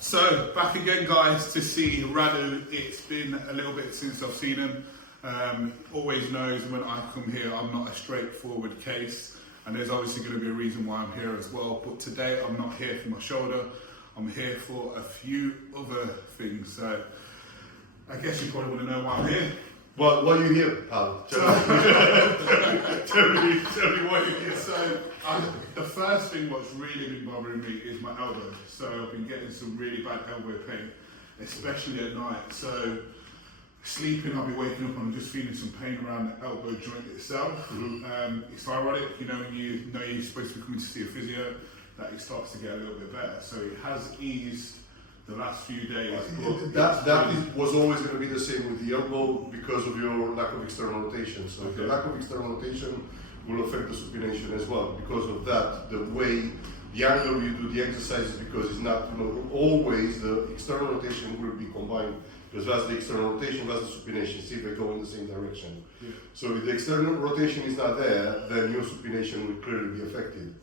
So, back again guys to see Radu. It's been a little bit since I've seen him. Always knows when I come here I'm not a straightforward case, and there's obviously going to be a reason why I'm here as well. But today I'm not here for my shoulder, I'm here for a few other things. So I guess you probably want to know why I'm here. Well, why are you here, pal? Tell me why you're here. So the first thing what's really been bothering me is my elbow. So I've been getting some really bad elbow pain, especially at night. So sleeping, I'll be waking up and I'm just feeling some pain around the elbow joint itself. It's ironic, you know, when you know you're supposed to be coming to see a physio, that it starts to get a little bit better. So it has eased the last few days. Was always going to be the same with the elbow because of your lack of external rotation. So the lack of external rotation will affect the supination as well. Because of that, the way, the angle you do the exercises, because it's not, you know, always the external rotation will be combined. Because that's the external rotation, that's the supination. See, they go in the same direction. So if the external rotation is not there, then your supination will clearly be affected.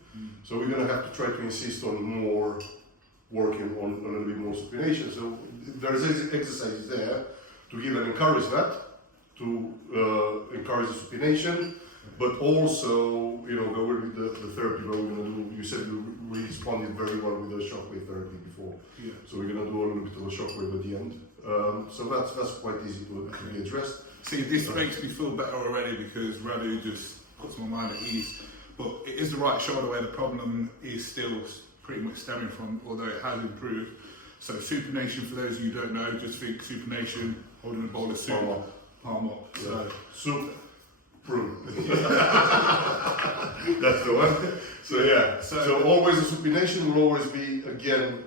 So we're going to have to try to insist on more working on a little bit more supination. So there's exercises there to give and encourage that, to encourage the supination, but also, you know, there will be the therapy that we're going to do. You said you responded very well with the shockwave therapy before. So we're going to do a little bit of a shockwave at the end. So that's quite easy to be addressed. See, this makes me feel better already because Radu just puts my mind at ease. But it is the right shoulder where the problem is still pretty much stemming from, although it has improved. So supination, for those of you who don't know, just think supination, holding a bowl of soup, palm up. So soup, prune. That's the one. So yeah. So always the supination will always be again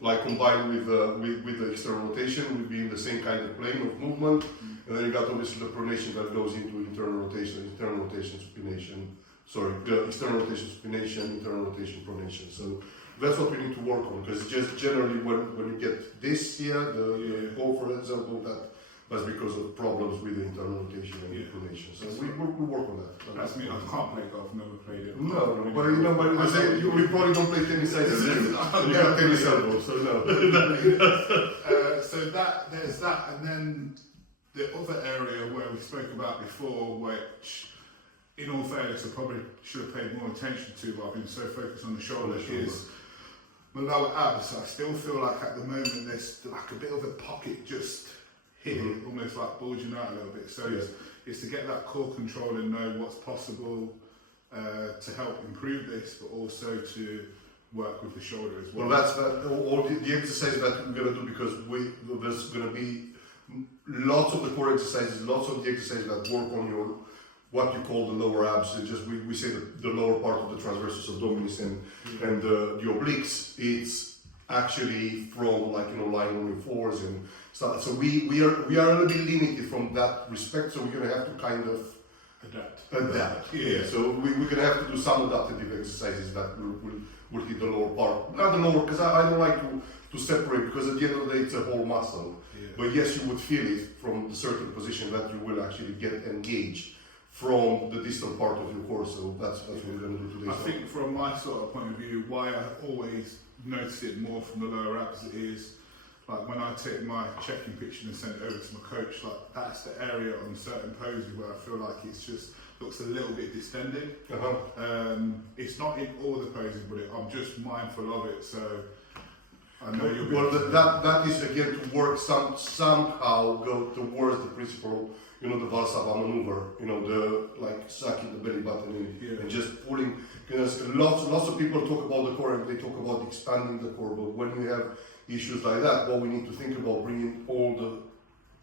like combined with the external rotation, will be in the same kind of plane of movement. And then you got obviously the pronation that goes into internal rotation supination. Sorry, the external rotation supination, internal rotation pronation. So that's what we need to work on, because just generally when you get this here, the goal, for example, that's because of problems with the internal rotation and pronation. So we'll work on that. That's me. I can't play golf. Never played it. No, but you know, but you probably don't play tennis either. You got tennis elbow, so no. So there's that, and then the other area where we spoke about before, which, in all fairness, I probably should have paid more attention to, but I've been so focused on the shoulder, is my lower abs. I still feel like at the moment there's like a bit of a pocket just here, almost like bulging out a little bit. So it's to get that core control and know what's possible to help improve this, but also to work with the shoulder as well. Well, that's all the exercises that we're going to do, because there's going to be lots of the core exercises, lots of the exercises that work on your what you call the lower abs. It's just we say the lower part of the transversus abdominis and the obliques. It's actually from, like, you know, lying on your fours and stuff. So we are a little bit limited from that respect. So we're going to have to kind of adapt. So we're going to have to do some adaptive exercises that will hit the lower part. Not the lower, because I don't like to separate, because at the end of the day it's a whole muscle. But yes, you would feel it from the certain position that you will actually get engaged from the distal part of your core. So that's what we're going to do today. I think from my sort of point of view, why I always notice it more from the lower abs is, like, when I take my checking picture and send it over to my coach, like, that's the area on certain poses where I feel like it's just looks a little bit distended. It's not in all the poses, but I'm just mindful of it. So I know you'll be. Well, that is again to work somehow go towards the principle. You know, the Valsava maneuver, you know, the like sucking the belly button in and just pulling. Because lots of people talk about the core and they talk about expanding the core, but when we have issues like that, well, we need to think about bringing all the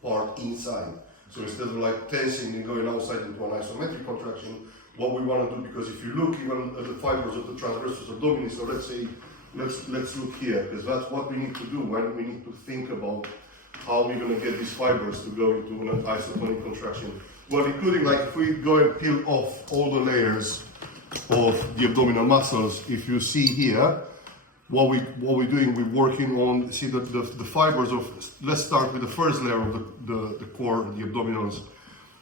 part inside. So instead of like tensing and going outside into an isometric contraction, what we want to do, because if you look even at the fibers of the transversus abdominis, so let's say, let's look here, because that's what we need to do when we need to think about how we're going to get these fibers to go into an isotonic contraction. Well, including, like, if we go and peel off all the layers of the abdominal muscles, if you see here, what we're doing, we're working on, see the fibers of, let's start with the first layer of the core, the abdominals.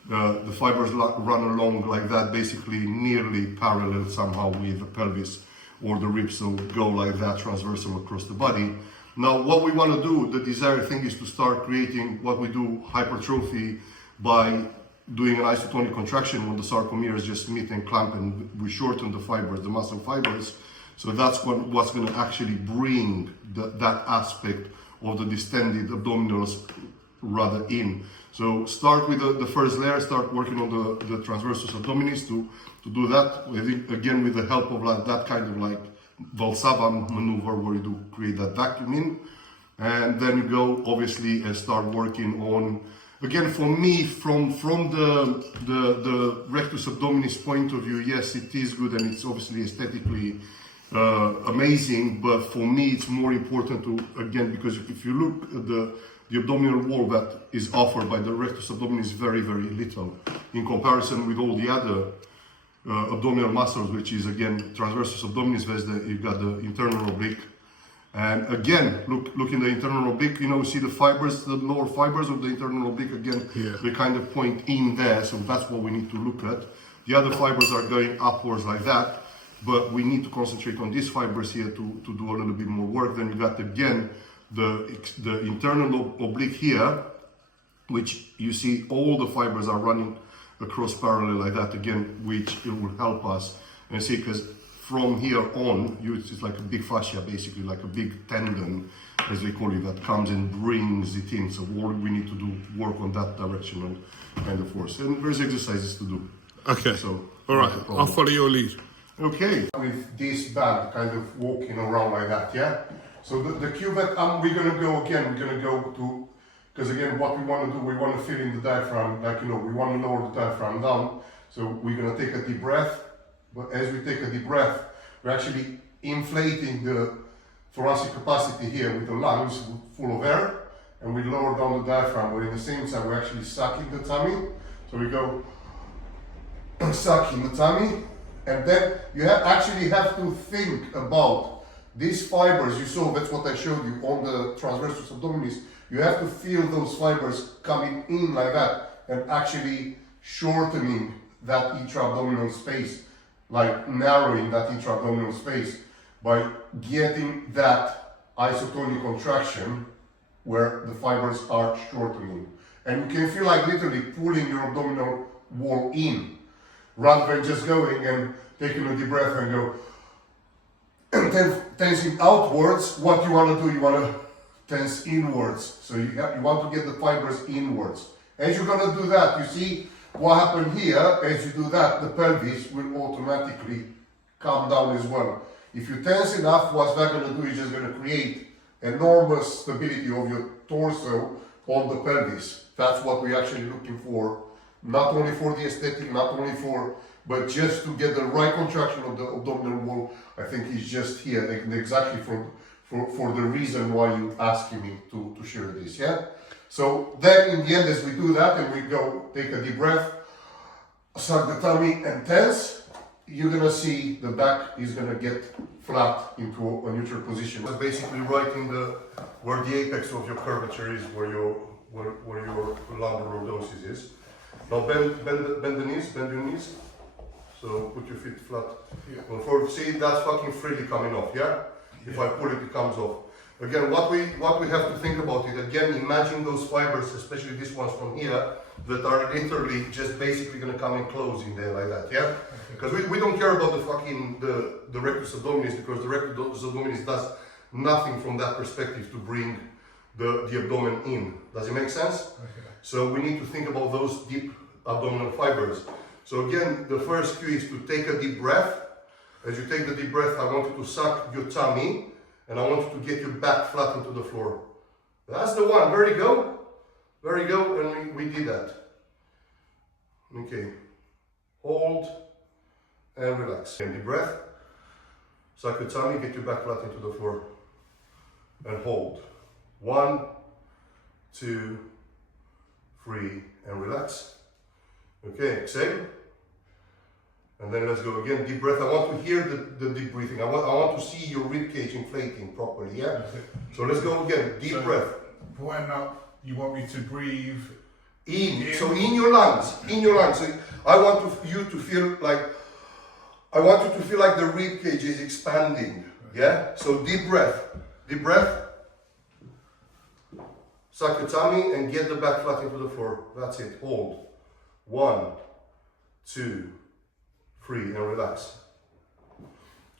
The fibers run along like that, basically nearly parallel somehow with the pelvis. or the ribs, so go like that transversal across the body. Now what we want to do, the desired thing is to start creating what we do, hypertrophy, by doing an isotonic contraction when the sarcomeres just meet and clamp, and we shorten the fibers, the muscle fibers. So that's what's going to actually bring that aspect of the distended abdominals rather in. So start with the first layer, start working on the transversus abdominis to do that. I think, again, with the help of like that kind of like Valsava maneuver where you do create that vacuum in. And then you go obviously and start working on, again, for me, from the rectus abdominis point of view, yes, it is good and it's obviously aesthetically amazing, but for me it's more important to, again, because if you look at the abdominal wall that is offered by the rectus abdominis is very, very little in comparison with all the other abdominal muscles, which is again transversus abdominis, you've got the internal oblique. And again, look in the internal oblique, you know, see the fibers, the lower fibers of the internal oblique, again, they kind of point in there, so that's what we need to look at. The other fibers are going upwards like that, but we need to concentrate on these fibers here to do a little bit more work. Then you got, again, the internal oblique here, which you see all the fibers are running across parallel like that, again, which it will help us. And see, because from here on, it's like a big fascia, basically, like a big tendon, as they call it, that comes and brings it in. So all we need to do, work on that directional kind of force. And there's exercises to do. Okay, so all right, I'll follow your lead. Okay, with this band kind of walking around like that, yeah? So the cue that we're gonna go again, we're gonna go to, because again, what we want to do, we want to fill in the diaphragm, like, you know, we want to lower the diaphragm down. So we're gonna take a deep breath, but as we take a deep breath, we're actually inflating the thoracic capacity here with the lungs full of air, and we lower down the diaphragm, but at the same time, we're actually sucking the tummy. So we go sucking the tummy. And then you actually have to think about these fibers. You saw, that's what I showed you on the transversus abdominis. You have to feel those fibers coming in like that and actually shortening that intra-abdominal space, like narrowing that intra-abdominal space by getting that isotonic contraction where the fibers are shortening. And you can feel like literally pulling your abdominal wall in, rather than just going and taking a deep breath and go and then tensing outwards. What you want to do, you want to tense inwards. So you want to get the fibers inwards. As you're going to do that, you see what happened here. As you do that, the pelvis will automatically come down as well. If you tense enough, what's that going to do is just going to create enormous stability of your torso on the pelvis. That's what we're actually looking for. Not only for the aesthetic, not only for, but just to get the right contraction of the abdominal wall. I think is just here, exactly for the reason why you asking me to share this, yeah? So then in the end, as we do that and we go take a deep breath, suck the tummy and tense, you're gonna see the back is gonna get flat into a neutral position. That's basically right in where the apex of your curvature is, where your lumbar lordosis is. Now bend the knees, bend your knees. So put your feet flat. Yeah. Well, see, that's fucking freely coming off, yeah? If I pull it, it comes off. Again, what we have to think about it, again, imagine those fibers, especially these ones from here, that are literally just basically gonna come and close in there like that, yeah? Because we don't care about the fucking, the rectus abdominis, because the rectus abdominis does nothing from that perspective to bring the abdomen in. Does it make sense? Okay. So we need to think about those deep abdominal fibers. So again, the first cue is to take a deep breath. As you take the deep breath, I want you to suck your tummy, and I want you to get your back flat into the floor. That's the one. There you go. There you go, and we did that. Okay. Hold and relax. And deep breath. Suck your tummy, get your back flat into the floor. And hold. 1, 2, 3, and relax. Okay, exhale. And then let's go again, deep breath. I want to hear the deep breathing. I want to see your rib cage inflating properly, yeah? So let's go again, deep breath. When up, you want me to breathe in. So in your lungs, So I want you to feel like I want you to feel like the rib cage is expanding. Yeah? So deep breath. Deep breath. Suck your tummy and get the back flat into the floor. That's it. Hold. 1, 2, 3, and relax.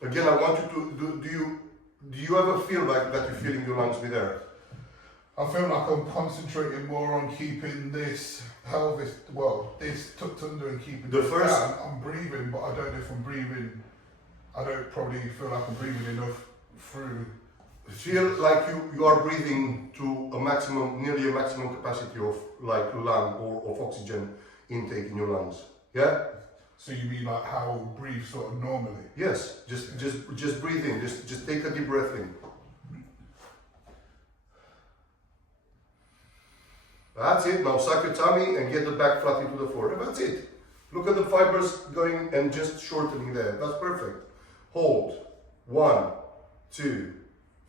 Again, I want you to do you ever feel like that you're feeling your lungs be there? I feel like I'm concentrating more on keeping this pelvis, well, this tucked under and keeping The this first- down. I'm breathing, but I don't know if I'm breathing. I don't probably feel like I'm breathing enough through. Feel like you are breathing to a maximum, nearly a maximum capacity of like lung or of oxygen intake in your lungs. Yeah? So you mean like how I breathe sort of normally? Yes. Just breathe in. Just take a deep breath in. That's it. Now suck your tummy and get the back flat into the floor. And that's it. Look at the fibers going and just shortening there. That's perfect. Hold. 1, 2,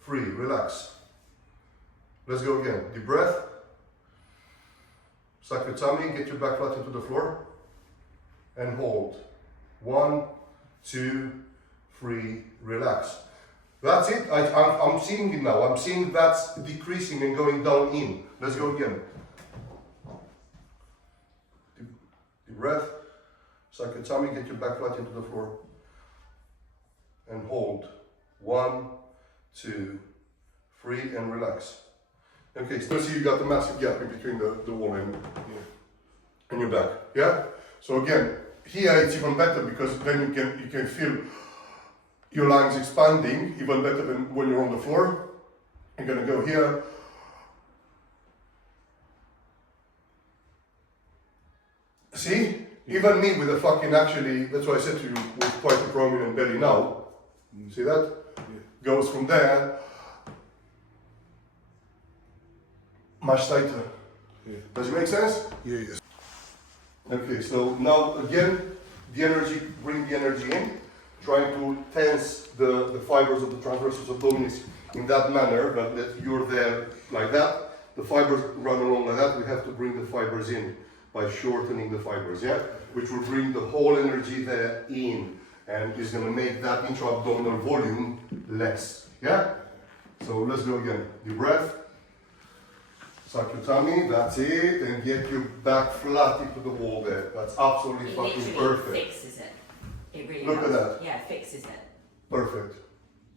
3. Relax. Let's go again. Deep breath. Suck your tummy, get your back flat into the floor. And hold. 1, 2, 3. Relax. That's it. I'm seeing it now. I'm seeing that's decreasing and going down in. Let's go again. Deep breath. Suck your tummy, get your back flat into the floor. And hold. 1, 2, 3, and relax. Okay, so see you got the massive gap in between the wall and your back. Yeah? So again, here it's even better because then you can feel your lungs expanding even better than when you're on the floor. I'm gonna go here. See? Even me with a fucking actually, that's why I said to you, with quite a prominent belly now. See that? Goes from there much tighter. Does it make sense? Yes. Okay, so now again, the energy, bring the energy in, trying to tense the fibers of the transversus abdominis in that manner, that you're there like that. The fibers run along like that. We have to bring the fibers in by shortening the fibers, yeah? Which will bring the whole energy there in and is going to make that intra-abdominal volume less, yeah? So let's go again. Deep breath. Suck your tummy, that's it, and get your back flat into the wall there. That's absolutely It fucking literally perfect. fixes it. It really Look at does. that. Yeah, it fixes it. Perfect.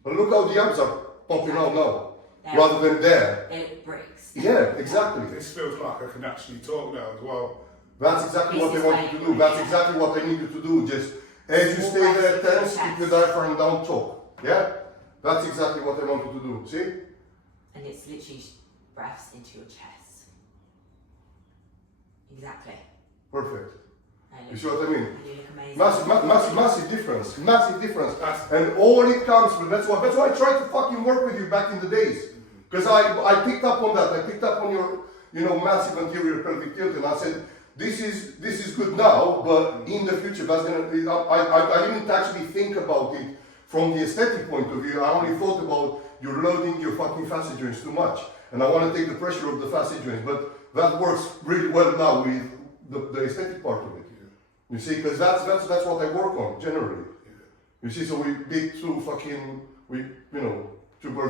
And look how the abs are popping out now, There. rather than there. It breaks. Yeah, exactly. This feels like I can actually talk now as well. That's exactly what This they is want you to why do. you- That's exactly what I need you to do. Just as you stay there tense, keep the diaphragm down, talk. Yeah? That's exactly what I want you to do. See? And it's literally breaths into your chest. Exactly. Perfect. And You see what I mean? you look amazing. Massive difference. Massive difference. And all it comes from, that's why I tried to fucking work with you back in the days. Because I picked up on that. I picked up on your, massive anterior pelvic tilt, and I said, this is good now, but in the future, that's gonna be, I didn't actually think about it from the aesthetic point of view. I only thought about you're loading your fucking facet joints too much. And I want to take the pressure of the facet joints, but that works really well now with the aesthetic part of it. You see, because that's what I work on generally. You see, so we did two birds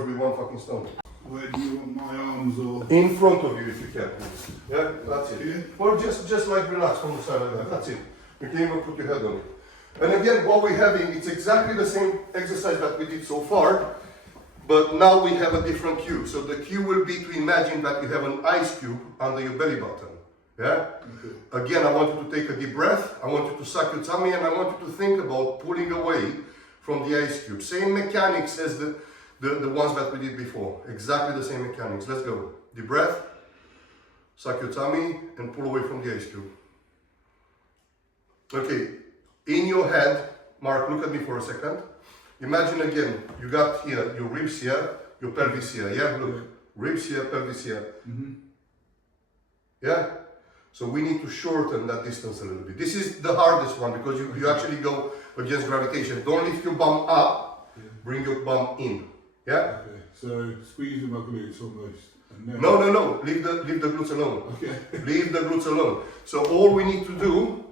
with one fucking stone. Where do you want my arms or? In front of you if you can, please. Yeah, that's it. Yeah. Or just like relax from the side like that. That's it. You can even put your head on it. And again, what we're having, it's exactly the same exercise that we did so far, but now we have a different cue. So the cue will be to imagine that you have an ice cube under your belly button. Yeah? Okay. Again, I want you to take a deep breath. I want you to suck your tummy, and I want you to think about pulling away from the ice cube. Same mechanics as the ones that we did before. Exactly the same mechanics. Let's go. Deep breath. Suck your tummy and pull away from the ice cube. Okay. In your head, Mark, look at me for a second. Imagine again, you got here, your ribs here, your pelvis here. Yeah, look. Ribs here, pelvis here. Mm-hmm. Yeah? So we need to shorten that distance a little bit. This is the hardest one because you actually go against gravitation. Don't lift your bum up, bring your bum in. Yeah? Okay. So squeezing my glutes almost. And then... No. Leave the glutes alone. Okay. Leave the glutes alone. So all we need to do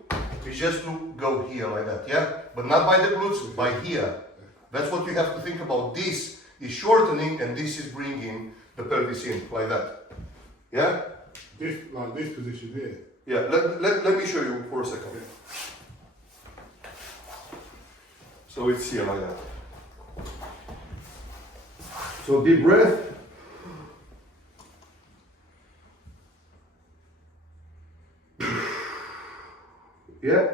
is just to go here like that, yeah? But not by the glutes, by here. That's what you have to think about. This is shortening and this is bringing the pelvis in, like that. Yeah? This, like this position here. Yeah, let me show you for a second. So it's here like that. So deep breath. Yeah.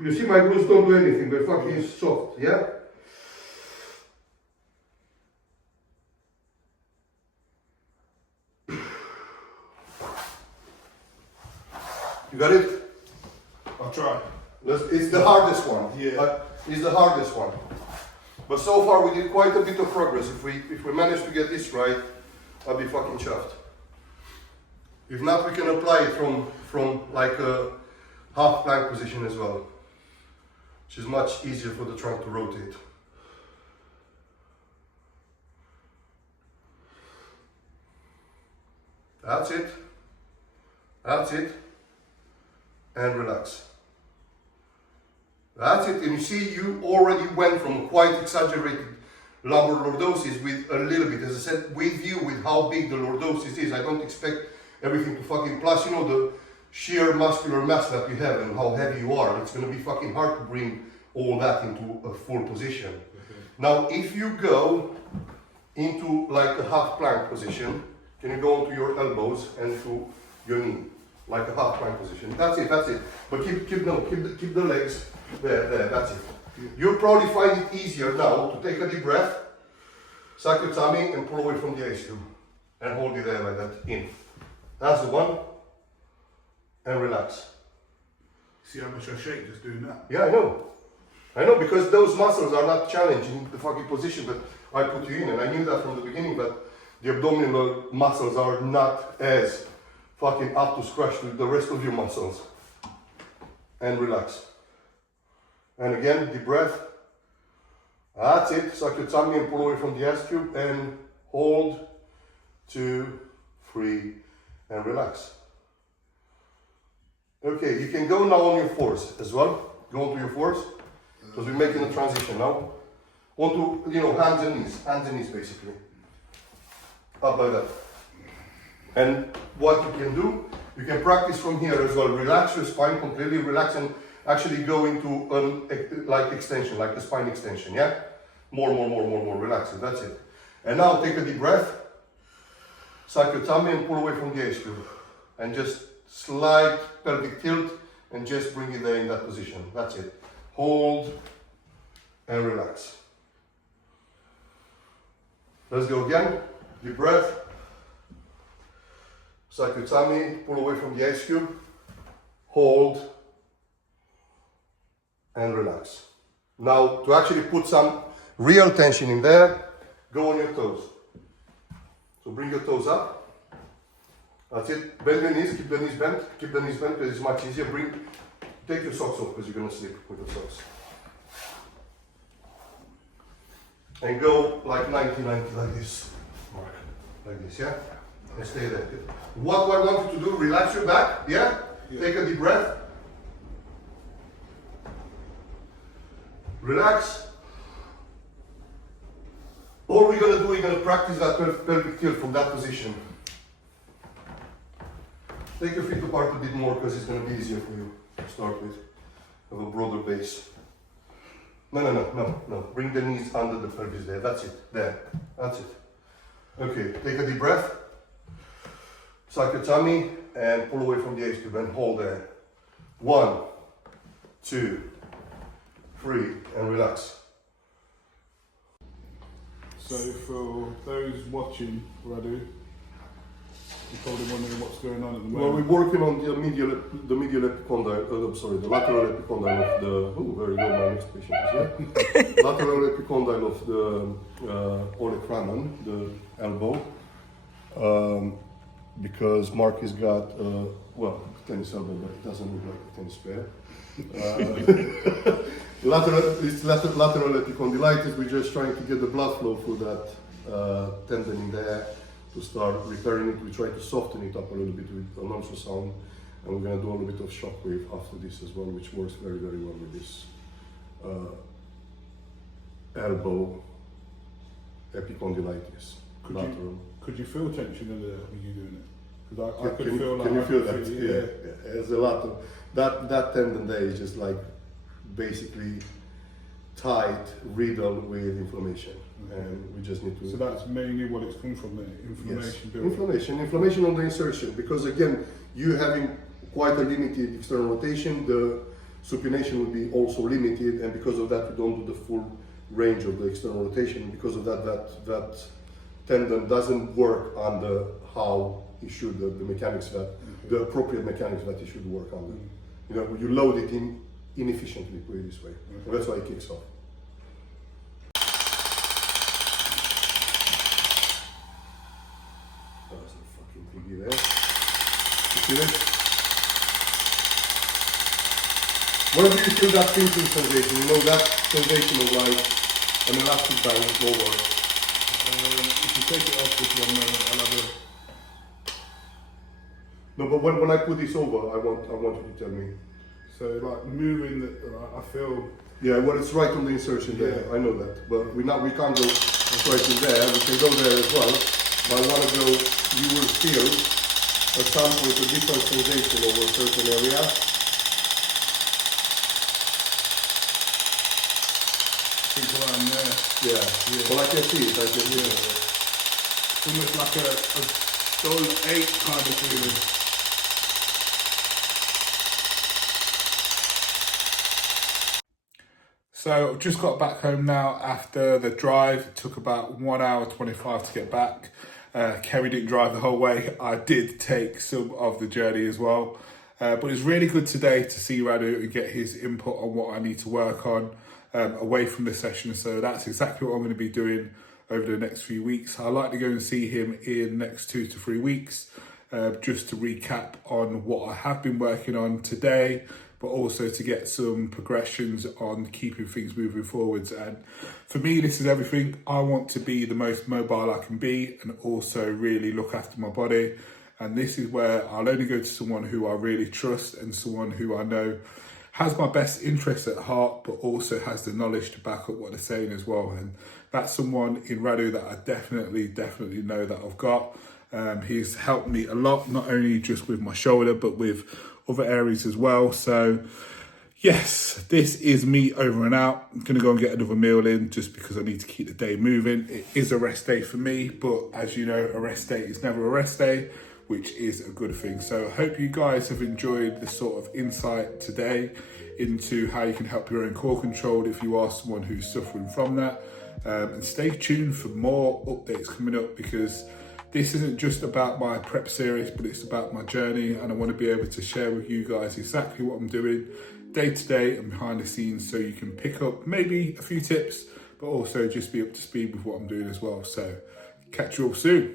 You see my glutes don't do anything, they're fucking soft, yeah? You got it? I'll try. It's the hardest one. Yeah. It's the hardest one. But so far we did quite a bit of progress. If we manage to get this right, I'll be fucking chuffed. If not, we can apply it from like a half plank position as well, which is much easier for the trunk to rotate. That's it. That's it. And relax. That's it. And you see, you already went from quite exaggerated lumbar lordosis with a little bit. As I said, with you, with how big the lordosis is, I don't expect everything to fucking, plus, you know, the sheer muscular mass that you have and how heavy you are, it's going to be fucking hard to bring all that into a full position. Okay. Now, if you go into like a half plank position, can you go onto your elbows and to your knee, like a half plank position? That's it, that's it. But keep the legs there, that's it. You'll probably find it easier now to take a deep breath, suck your tummy and pull away from the ice cube and hold it there like that, in. That's the one. And relax. See how much I shake just doing that? Yeah, I know. I know, because those muscles are not challenging the fucking position that I put you in, and I knew that from the beginning, but the abdominal muscles are not as fucking up to scratch with the rest of your muscles. And relax. And again, deep breath. That's it. Suck your tummy and pull away from the ice cube and hold, 2, 3, and relax. Okay, you can go now on your fours as well. Go onto your fours, because we're making a transition now. Onto, you know, hands and knees basically. Up like that. And what you can do, you can practice from here as well. Relax your spine, completely relax, and actually go into like extension, like the spine extension, yeah? More, relax it, that's it. And now take a deep breath, suck your tummy and pull away from the ice cube. And just slight pelvic tilt and just bring it there in that position, that's it. Hold and relax. Let's go again, deep breath. Suck your tummy, pull away from the ice cube, hold, and relax. Now, to actually put some real tension in there, go on your toes. So bring your toes up. That's it. Bend your knees, keep the knees bent. Keep the knees bent because it's much easier. Take your socks off because you're going to sleep with the socks. And go like 90-90 like this. Like this, yeah? And stay there. What I want you to do, relax your back, yeah? Take a deep breath. Relax. All we're going to do, we're going to practice that pelvic tilt from that position. Take your feet apart a bit more because it's going to be easier for you to start with. Have a broader base. No. Bring the knees under the pelvis there. That's it. There. That's it. Okay, take a deep breath. Suck your tummy and pull away from the ice cube and hold there. 1, 2, 3, and relax. So for those watching, Radu, you're probably wondering what's going on at the moment. Well, we're working on the medial epicondyle, the lateral epicondyle of the, very good, my next patient is here. Lateral epicondyle of the olecranon, the elbow. Because Mark has got, tennis elbow, but it doesn't look like a tennis player. Lateral epicondylitis, we're just trying to get the blood flow through that tendon in there to start repairing it. We try to soften it up a little bit with an ultrasound, and we're going to do a little bit of shockwave after this as well, which works very, very well with this elbow epicondylitis. Could you feel tension in there when you're doing it? Because I could Can feel like. you I feel could that? feel Yeah. it, There's a lot of that tendon there is just like basically tight, riddled with inflammation, and we just need to. So that's mainly what it's come from, the inflammation building. Inflammation on the insertion, because again, you having quite a limited external rotation, the supination will be also limited, and because of that, we don't do the full range of the external rotation. Because of that, that tendon doesn't work under how it should, the mechanics that, the appropriate mechanics that it should work under. You know, you load it in inefficiently, put it this way. And that's why it kicks off. That's a fucking thingy there. You see this? Whenever you feel that pinching sensation, you know that sensation of like an elastic band over. If you take it off just one moment, I'll have a. No, but when I put this over, I want you to tell me. So like moving, I feel. Yeah, well, it's right on the insertion there. I know that, but we can't go straight in there. We can go there as well. But I want to go. You will feel at some point a different sensation over a certain area. I think around there. Yeah. Well, I can see it. I can see it. It's almost like a dull ache kind of feeling. So I've just got back home now after the drive. It took about 1 hour 25 to get back. Kerry didn't drive the whole way. I did take some of the journey as well. But it's really good today to see Radu and get his input on what I need to work on away from the session. So that's exactly what I'm going to be doing over the next few weeks. I like to go and see him in the next 2 to 3 weeks, just to recap on what I have been working on today, but also to get some progressions on keeping things moving forwards. And for me, this is everything. I want to be the most mobile I can be and also really look after my body. And this is where I'll only go to someone who I really trust and someone who I know has my best interests at heart, but also has the knowledge to back up what they're saying as well. And that's someone in Radu that I definitely know that I've got. He's helped me a lot, not only just with my shoulder, but with other areas as well. So yes, this is me over and out. I'm gonna go and get another meal in just because I need to keep the day moving. It is a rest day for me, but as you know, a rest day is never a rest day, which is a good thing. So I hope you guys have enjoyed this sort of insight today into how you can help your own core control if you are someone who's suffering from that. And stay tuned for more updates coming up, because this isn't just about my prep series, but it's about my journey, and I want to be able to share with you guys exactly what I'm doing day to day and behind the scenes, so you can pick up maybe a few tips, but also just be up to speed with what I'm doing as well. So catch you all soon.